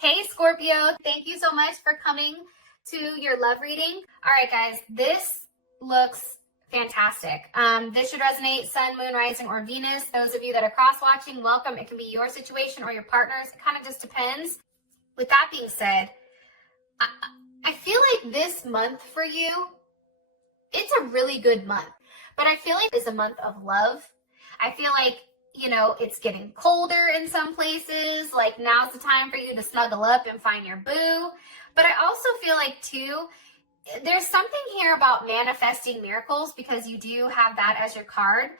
Hey Scorpio, thank you so much for coming to your love reading. All right guys, this looks fantastic. This should resonate Sun, Moon, Rising, or Venus. Those of you that are cross-watching, welcome. It can be your situation or your partner's. It kind of just depends. With that being said, I feel like this month for you, it's a really good month. But I feel like it's a month of love. I feel like, you know, it's getting colder in some places. Like now's the time for you to snuggle up and find your boo. But I also feel like too, there's something here about manifesting miracles because you do have that as your card.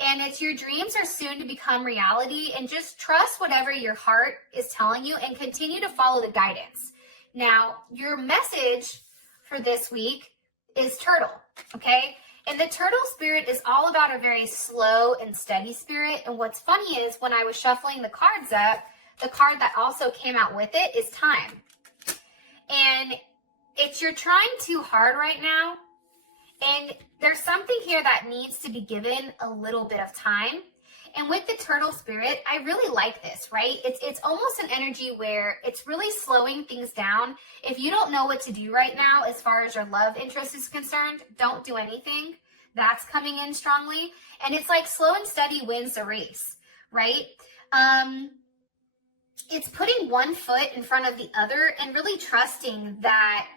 And it's your dreams are soon to become reality, and just trust whatever your heart is telling you and continue to follow the guidance. Now, your message for this week is turtle, okay? And the turtle spirit is all about a very slow and steady spirit. And what's funny is when I was shuffling the cards up, the card that also came out with it is time. And it's you're trying too hard right now. And there's something here that needs to be given a little bit of time. And with the turtle spirit, I really like this, right? It's almost an energy where it's really slowing things down. If you don't know what to do right now as far as your love interest is concerned, don't do anything. That's coming in strongly. And it's like slow and steady wins the race, right? It's putting one foot in front of the other and really trusting that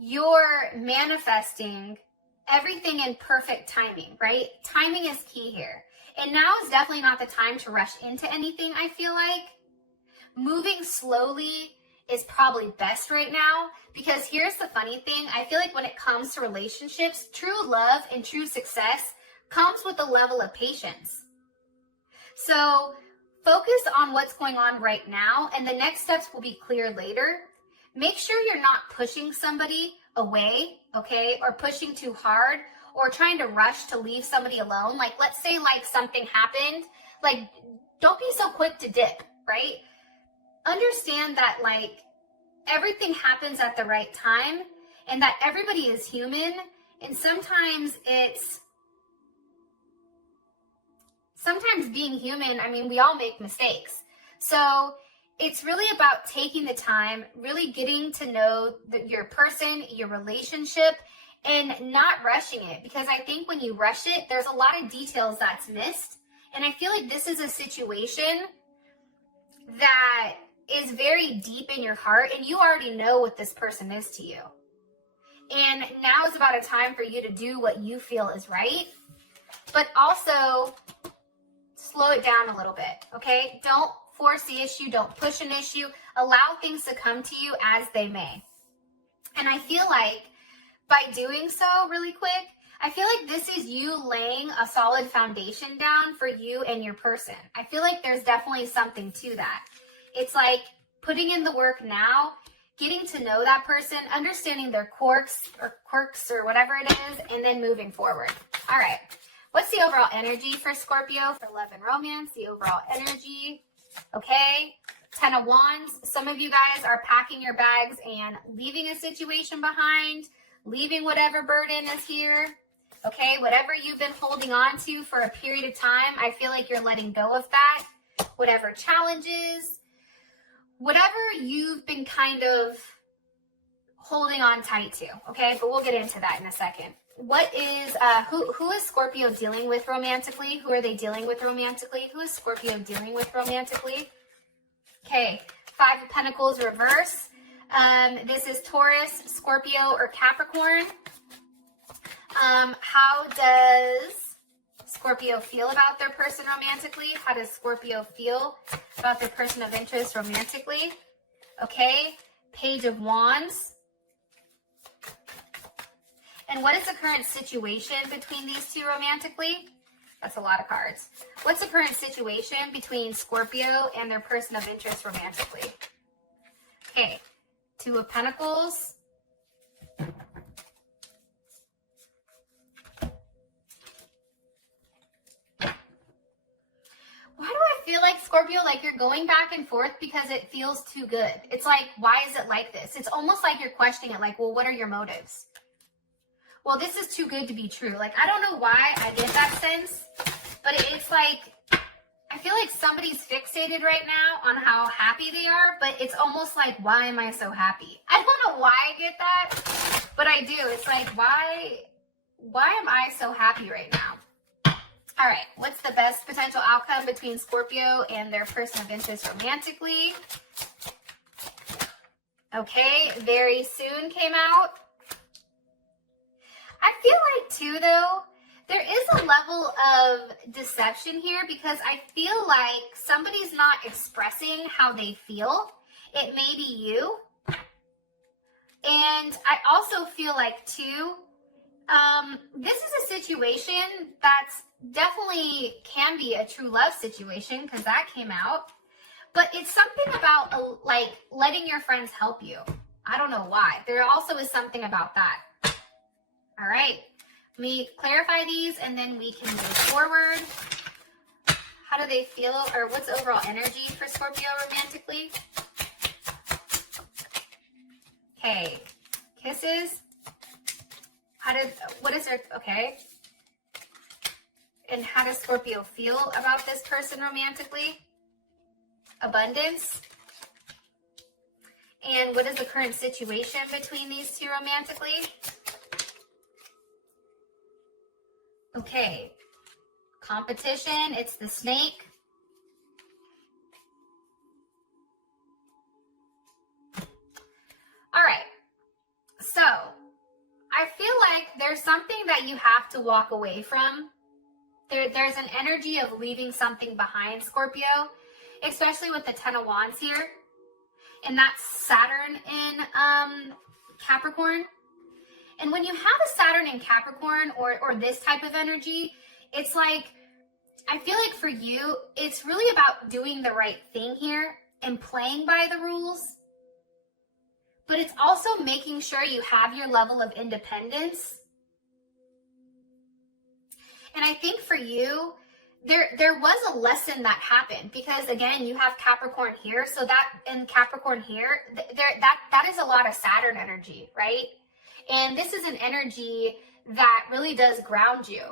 you're manifesting everything in perfect timing, right? Timing is key here. And now is definitely not the time to rush into anything, I feel like. Moving slowly is probably best right now, because here's the funny thing. I feel like when it comes to relationships, true love and true success comes with a level of patience. So focus on what's going on right now, and the next steps will be clear later. Make sure you're not pushing somebody away, okay, or pushing too hard, or trying to rush to leave somebody alone. Like, let's say like something happened, like don't be so quick to dip, right? Understand that like everything happens at the right time, and that everybody is human, and sometimes being human, I mean, we all make mistakes. So it's really about taking the time, really getting to know your person, your relationship, and not rushing it. Because I think when you rush it, there's a lot of details that's missed. And I feel like this is a situation that is very deep in your heart, and you already know what this person is to you. And now is about a time for you to do what you feel is right, but also slow it down a little bit, okay? Don't force the issue. Don't push an issue. Allow things to come to you as they may. And I feel like by doing so really quick, I feel like this is you laying a solid foundation down for you and your person. I feel like there's definitely something to that. It's like putting in the work now, getting to know that person, understanding their quirks or whatever it is, and then moving forward. All right. What's the overall energy for Scorpio for love and romance? The overall energy. Okay. 10 of Wands. Some of you guys are packing your bags and leaving a situation behind, leaving whatever burden is here. Okay. Whatever you've been holding on to for a period of time, I feel like you're letting go of that. Whatever challenges, whatever you've been kind of holding on tight to. Okay. But we'll get into that in a second. What is, who is Scorpio dealing with romantically? Who are they dealing with romantically? Who is Scorpio dealing with romantically? Okay, 5 of Pentacles reverse. This is Taurus, Scorpio, or Capricorn. How does Scorpio feel about their person romantically? How does Scorpio feel about their person of interest romantically? Okay, Page of Wands. And what is the current situation between these two romantically? That's a lot of cards. What's the current situation between Scorpio and their person of interest romantically? Okay, 2 of Pentacles. Why do I feel like, Scorpio, like you're going back and forth because it feels too good? It's like, why is it like this? It's almost like you're questioning it, like, well, what are your motives? Well, this is too good to be true. Like, I don't know why I get that sense, but it's like I feel like somebody's fixated right now on how happy they are, but it's almost like, why am I so happy? I don't know why I get that, but I do. It's like, why am I so happy right now? All right, what's the best potential outcome between Scorpio and their person of interest romantically? Okay, very soon came out. I feel like too, though, there is a level of deception here because I feel like somebody's not expressing how they feel. It may be you. And I also feel like too, this is a situation that's definitely can be a true love situation because that came out. But it's something about like letting your friends help you. I don't know why. There also is something about that. All right. Let me clarify these and then we can move forward. How do they feel, or what's overall energy for Scorpio romantically? Okay, kisses. What is their, okay. And how does Scorpio feel about this person romantically? Abundance. And what is the current situation between these two romantically? Okay, competition, it's the snake. All right, so I feel like there's something that you have to walk away from. There's an energy of leaving something behind, Scorpio, especially with the Ten of Wands here. And that's Saturn in Capricorn. And when you have a Saturn in Capricorn or this type of energy, it's like, I feel like for you, it's really about doing the right thing here and playing by the rules. But it's also making sure you have your level of independence. And I think for you, there was a lesson that happened because again, you have Capricorn here. So that in Capricorn here, that is a lot of Saturn energy, right? And this is an energy that really does ground you.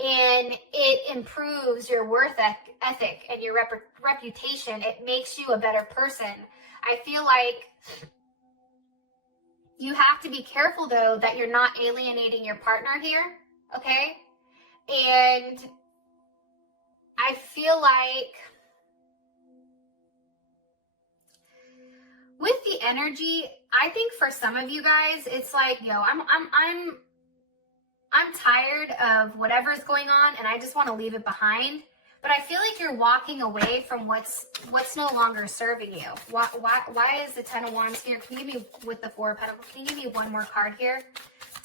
And it improves your worth ethic and your reputation. It makes you a better person. I feel like you have to be careful, though, that you're not alienating your partner here, okay? And I feel like with the energy, I think for some of you guys, it's like, yo, I'm tired of whatever's going on and I just want to leave it behind. But I feel like you're walking away from what's no longer serving you. Why is the Ten of Wands here? Can you give me, with the Four of Pentacles, can you give me one more card here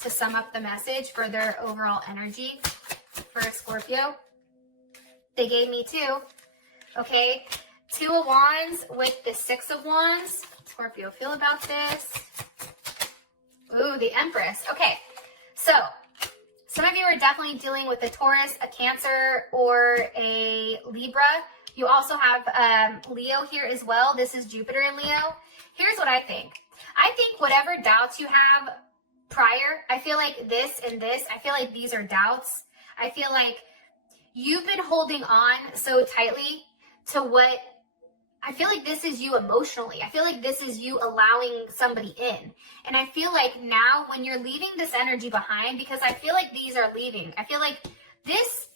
to sum up the message for their overall energy for Scorpio? They gave me two. Okay. Two of Wands with the Six of Wands. Scorpio, feel about this. Ooh, the Empress. Okay. So some of you are definitely dealing with a Taurus, a Cancer, or a Libra. You also have Leo here as well. This is Jupiter in Leo. Here's what I think. I think whatever doubts you have prior, I feel like this and this, I feel like these are doubts. I feel like you've been holding on so tightly to what, I feel like this is you emotionally. I feel like this is you allowing somebody in. And I feel like now when you're leaving this energy behind, because I feel like these are leaving. I feel like this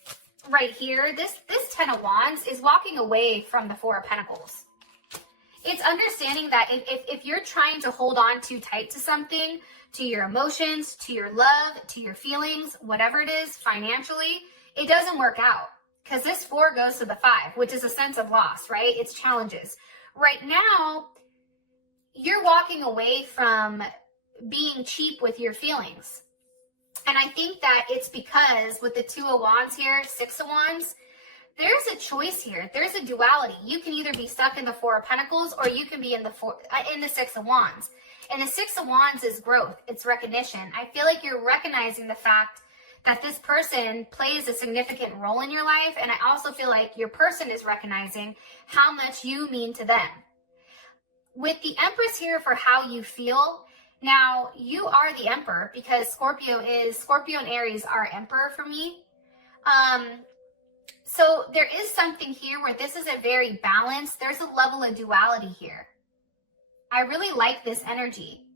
right here, this Ten of Wands is walking away from the Four of Pentacles. It's understanding that if you're trying to hold on too tight to something, to your emotions, to your love, to your feelings, whatever it is, financially, it doesn't work out. Because this 4 goes to the 5, which is a sense of loss, right? It's challenges. Right now, you're walking away from being cheap with your feelings. And I think that it's because with the 2 of Wands here, 6 of Wands, there's a choice here. There's a duality. You can either be stuck in the 4 of Pentacles or you can be in the 6 of Wands. And the 6 of Wands is growth. It's recognition. I feel like you're recognizing the fact that this person plays a significant role in your life. And I also feel like your person is recognizing how much you mean to them. With the Empress here for how you feel, now you are the Emperor because Scorpio and Aries are Emperor for me. So there is something here where this is a very balanced, there's a level of duality here. I really like this energy.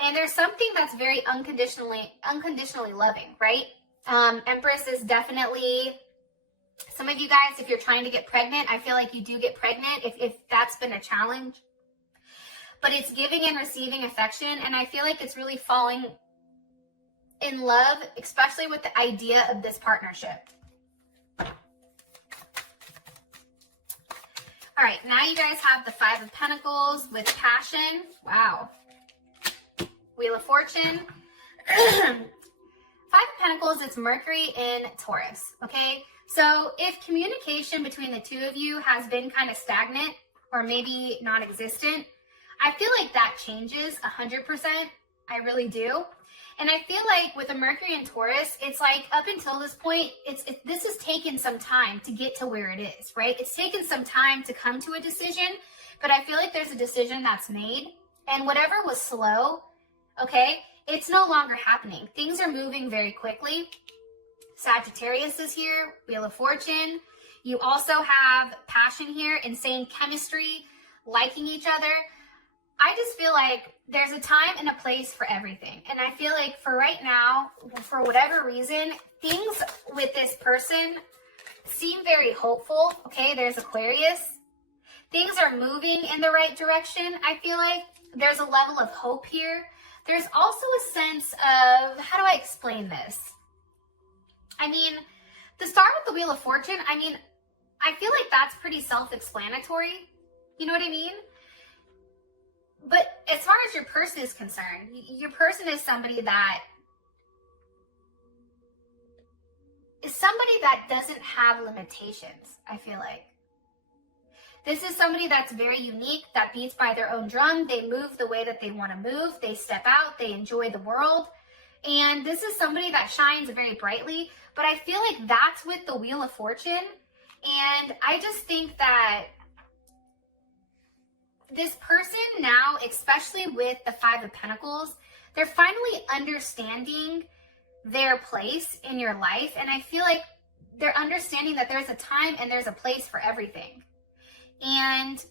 And there's something that's very unconditionally loving, right? Empress is definitely, some of you guys, if you're trying to get pregnant, I feel like you do get pregnant if that's been a challenge. But it's giving and receiving affection, and I feel like it's really falling in love, especially with the idea of this partnership. All right, now you guys have the Five of Pentacles with passion. Wow. Wheel of Fortune. Five of Pentacles, it's Mercury in Taurus, okay? So if communication between the two of you has been kind of stagnant or maybe non-existent, I feel like that changes 100%. I really do. And I feel like with a Mercury in Taurus, it's like up until this point, this has taken some time to get to where it is, right? It's taken some time to come to a decision, but I feel like there's a decision that's made, and whatever was slow, okay, it's no longer happening. Things are moving very quickly. Sagittarius is here, Wheel of Fortune. You also have passion here, insane chemistry, liking each other. I just feel like there's a time and a place for everything. And I feel like for right now, for whatever reason, things with this person seem very hopeful. Okay, there's Aquarius. Things are moving in the right direction. I feel like there's a level of hope here. There's also a sense of, how do I explain this? I mean, to start with the Wheel of Fortune, I mean, I feel like that's pretty self-explanatory. You know what I mean? But as far as your person is concerned, your person is somebody that doesn't have limitations, I feel like. This is somebody that's very unique, that beats by their own drum. They move the way that they want to move. They step out. They enjoy the world. And this is somebody that shines very brightly. But I feel like that's with the Wheel of Fortune. And I just think that this person now, especially with the Five of Pentacles, they're finally understanding their place in your life. And I feel like they're understanding that there's a time and there's a place for everything. And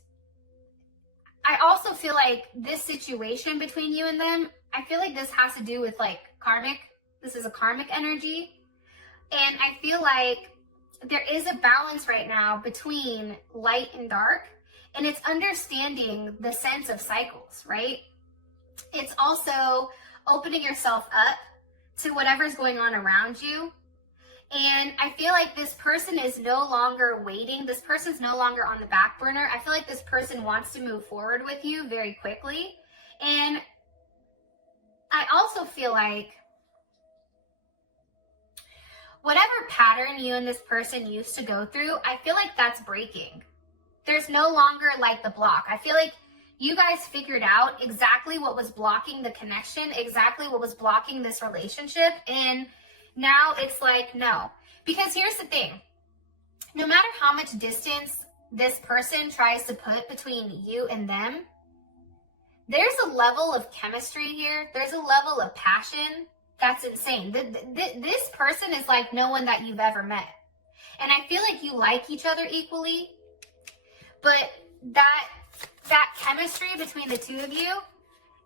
I also feel like this situation between you and them, I feel like this has to do with like karmic. This is a karmic energy. And I feel like there is a balance right now between light and dark. And it's understanding the sense of cycles, right? It's also opening yourself up to whatever's going on around you. And I feel like this person is no longer waiting. This person's no longer on the back burner. I feel like this person wants to move forward with you very quickly. And I also feel like whatever pattern you and this person used to go through, I feel like that's breaking. There's no longer like the block. I feel like you guys figured out exactly what was blocking the connection, exactly what was blocking this relationship. And now it's like, no. Because here's the thing. No matter how much distance this person tries to put between you and them, there's a level of chemistry here. There's a level of passion that's insane. This person is like no one that you've ever met. And I feel like you like each other equally. But that chemistry between the two of you,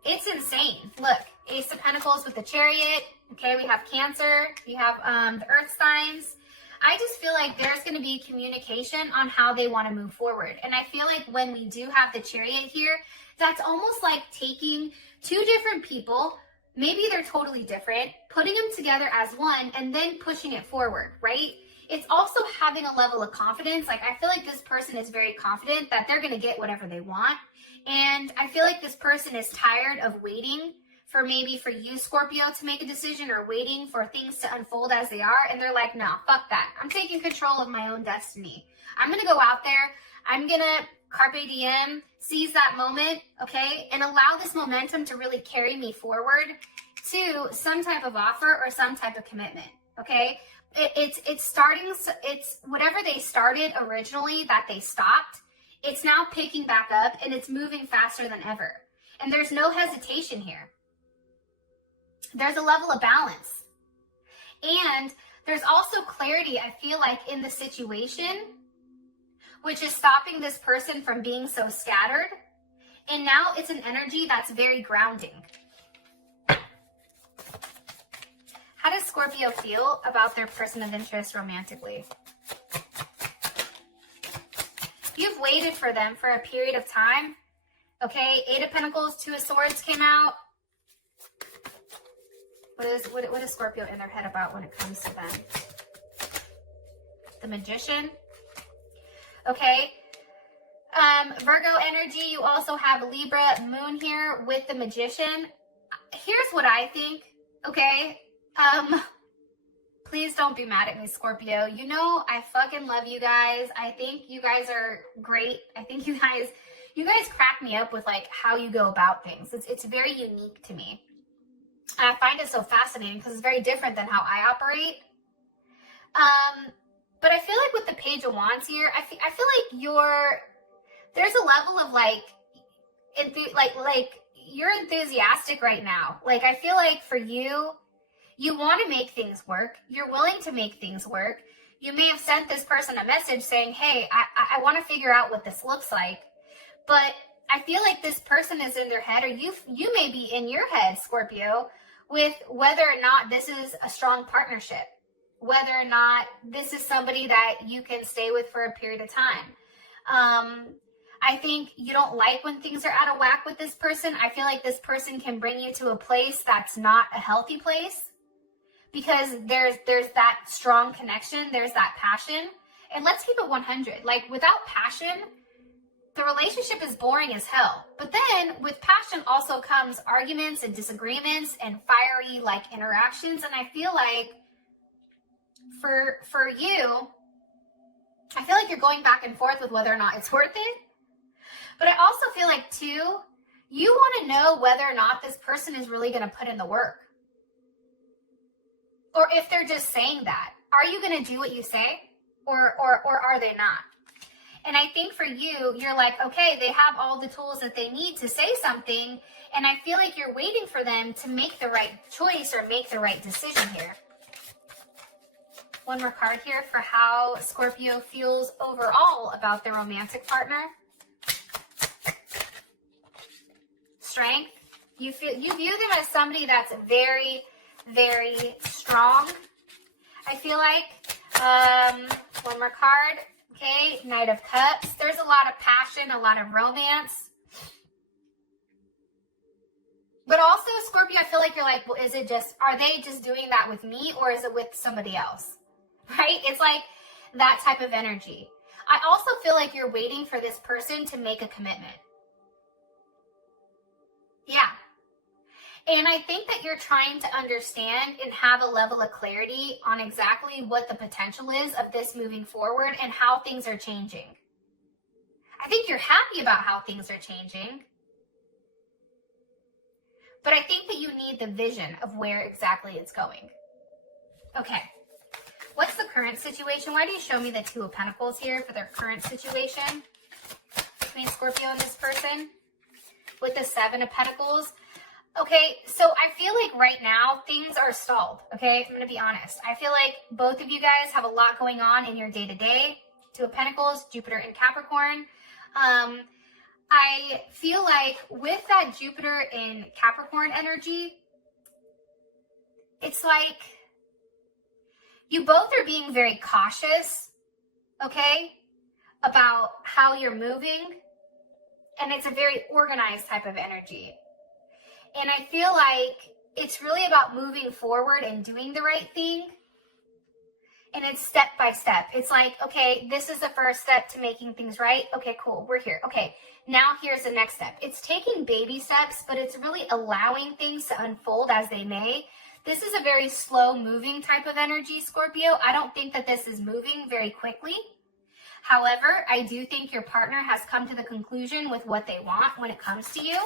it's insane. Look, Ace of Pentacles with the Chariot. Okay, we have Cancer. We have the Earth signs. I just feel like there's going to be communication on how they want to move forward. And I feel like when we do have the Chariot here, that's almost like taking two different people, maybe they're totally different, putting them together as one, and then pushing it forward, right? It's also having a level of confidence. Like, I feel like this person is very confident that they're going to get whatever they want. And I feel like this person is tired of waiting for maybe for you, Scorpio, to make a decision, or waiting for things to unfold as they are. And they're like, no, fuck that. I'm taking control of my own destiny. I'm going to go out there. I'm going to carpe diem, seize that moment, okay? And allow this momentum to really carry me forward to some type of offer or some type of commitment, okay? It's whatever they started originally that they stopped, it's now picking back up and it's moving faster than ever. And there's no hesitation here. There's a level of balance. And There's also clarity, I feel like, in the situation, which is stopping this person from being so scattered. And now it's an energy that's very grounding. How does Scorpio feel about their person of interest romantically? You've waited for them for a period of time. Okay, Eight of Pentacles, Two of Swords came out. What is Scorpio in their head about when it comes to them? The Magician. Okay. Virgo energy, you also have Libra moon here with the Magician. Here's what I think, okay? Please don't be mad at me, Scorpio. You know I fucking love you guys. I think you guys are great. I think you guys crack me up with like how you go about things. It's very unique to me. And I find it so fascinating because it's very different than how I operate. But I feel like with the Page of Wands here, I feel like there's a level of like you're enthusiastic right now. Like I feel like for you, you want to make things work. You're willing to make things work. You may have sent this person a message saying, hey, I want to figure out what this looks like. But I feel like this person is in their head, or you may be in your head, Scorpio, with whether or not this is a strong partnership, whether or not this is somebody that you can stay with for a period of time. I think you don't like when things are out of whack with this person. I feel like this person can bring you to a place that's not a healthy place because there's that strong connection, there's that passion. And let's keep it 100. Like without passion, the relationship is boring as hell. But then with passion also comes arguments and disagreements and fiery like interactions. And I feel like for you, I feel like you're going back and forth with whether or not it's worth it. But I also feel like too, you want to know whether or not this person is really going to put in the work. Or if they're just saying that. Are you going to do what you say? Or are they not? And I think for you, you're like, okay, they have all the tools that they need to say something. And I feel like you're waiting for them to make the right choice or make the right decision here. One more card here for how Scorpio feels overall about their romantic partner. Strength. You view them as somebody that's very, very strong. I feel like one more card. Okay, Knight of Cups. There's a lot of passion, a lot of romance. But also, Scorpio, I feel like you're like, well, are they just doing that with me or is it with somebody else? Right? It's like that type of energy. I also feel like you're waiting for this person to make a commitment. Yeah. And I think that you're trying to understand and have a level of clarity on exactly what the potential is of this moving forward and how things are changing. I think you're happy about how things are changing. But I think that you need the vision of where exactly it's going. Okay. What's the current situation? Why do you show me the Two of Pentacles here for their current situation between Scorpio and this person? With the Seven of Pentacles. Okay, so I feel like right now things are stalled, okay? I'm going to be honest. I feel like both of you guys have a lot going on in your day-to-day. Two of Pentacles, Jupiter and Capricorn. I feel like with that Jupiter in Capricorn energy, it's like you both are being very cautious, okay, about how you're moving. And it's a very organized type of energy. And I feel like it's really about moving forward and doing the right thing. And it's step by step. It's like, okay, this is the first step to making things right. Okay, cool, we're here. Okay, now here's the next step. It's taking baby steps, but it's really allowing things to unfold as they may. This is a very slow moving type of energy, Scorpio. I don't think that this is moving very quickly. However, I do think your partner has come to the conclusion with what they want when it comes to you.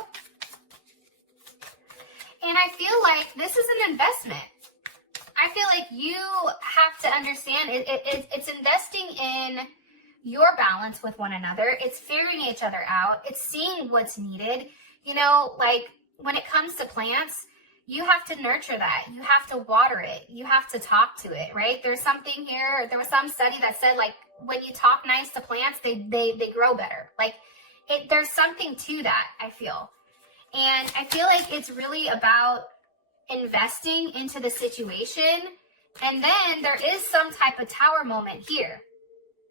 And I feel like this is an investment. I feel like you have to understand it's investing in your balance with one another. It's figuring each other out. It's seeing what's needed. You know, like when it comes to plants, you have to nurture that. You have to water it. You have to talk to it, right? There's something here. There was some study that said, like, when you talk nice to plants, they grow better. Like, there's something to that, I feel. And I feel like it's really about investing into the situation. And then there is some type of tower moment here.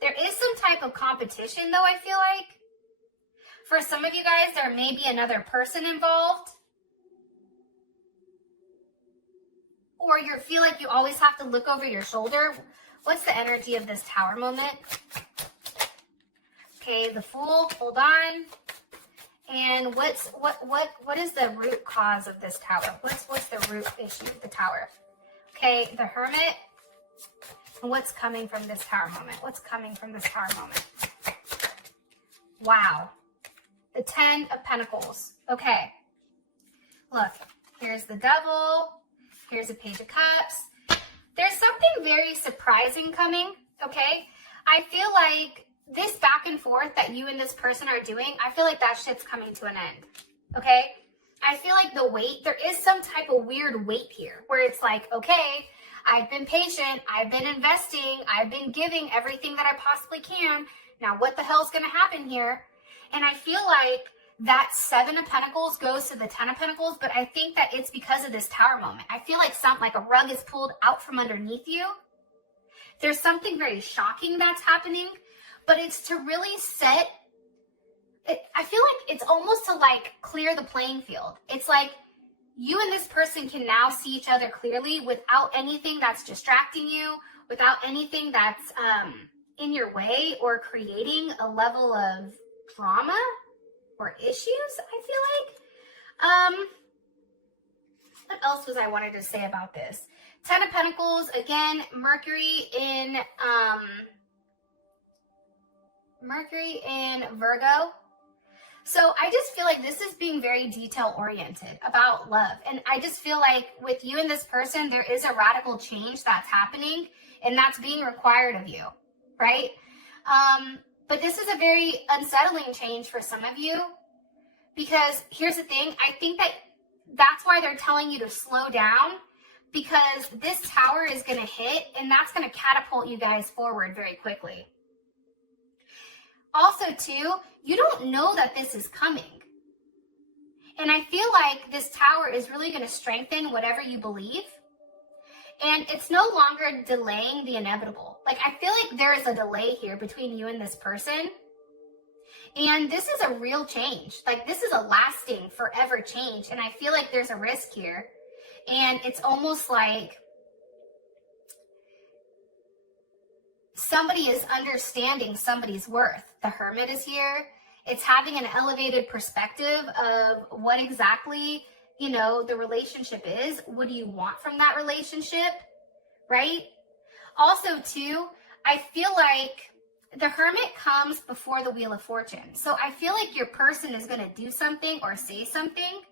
There is some type of competition, though, I feel like. For some of you guys, there may be another person involved. Or you feel like you always have to look over your shoulder. What's the energy of this tower moment? Okay, the Fool, hold on. And what is the root cause of this tower? What's the root issue of the tower? Okay, the Hermit. And what's coming from this tower moment? What's coming from this tower moment? Wow. The 10 of Pentacles. Okay. Look, here's the Devil. Here's a Page of Cups. There's something very surprising coming, okay? I feel like this back and forth that you and this person are doing, I feel like that shit's coming to an end, okay? I feel like the wait, there is some type of weird wait here where it's like, okay, I've been patient, I've been investing, I've been giving everything that I possibly can. Now, what the hell's going to happen here? And I feel like that 7 of Pentacles goes to the 10 of Pentacles, but I think that it's because of this tower moment. I feel like like a rug is pulled out from underneath you. There's something very shocking that's happening, but it's to really set it. I feel like it's almost to like clear the playing field. It's like you and this person can now see each other clearly without anything that's distracting you, without anything that's in your way or creating a level of drama or issues, I feel like. What else was I wanted to say about this? 10 of Pentacles, again, Mercury in Virgo. So I just feel like this is being very detail oriented about love. And I just feel like with you and this person, there is a radical change that's happening and that's being required of you, right? But this is a very unsettling change for some of you. Because here's the thing, I think that's why they're telling you to slow down, because this tower is going to hit and that's going to catapult you guys forward very quickly. Also, too, you don't know that this is coming. And I feel like this tower is really going to strengthen whatever you believe. And it's no longer delaying the inevitable. Like, I feel like there is a delay here between you and this person. And this is a real change. Like, this is a lasting, forever change. And I feel like there's a risk here. And it's almost like somebody is understanding somebody's worth. The Hermit is here. It's having an elevated perspective of what exactly, you know, the relationship is. What do you want from that relationship, right? Also, too, I feel like the Hermit comes before the Wheel of Fortune. So I feel like your person is going to do something or say something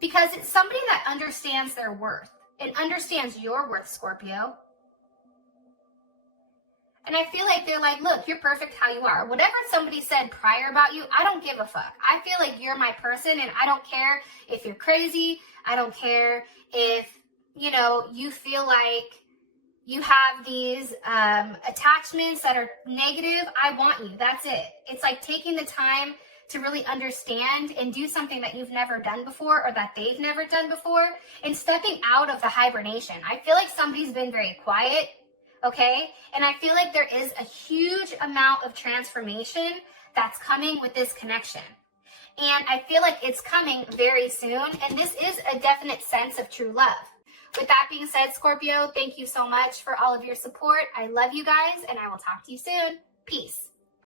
because it's somebody that understands their worth and understands your worth, Scorpio. And I feel like they're like, look, you're perfect how you are. Whatever somebody said prior about you, I don't give a fuck. I feel like you're my person and I don't care if you're crazy. I don't care if, you know, you feel like you have these attachments that are negative. I want you. That's it. It's like taking the time to really understand and do something that you've never done before or that they've never done before and stepping out of the hibernation. I feel like somebody's been very quiet, okay? And I feel like there is a huge amount of transformation that's coming with this connection. And I feel like it's coming very soon. And this is a definite sense of true love. With that being said, Scorpio, thank you so much for all of your support. I love you guys, and I will talk to you soon. Peace.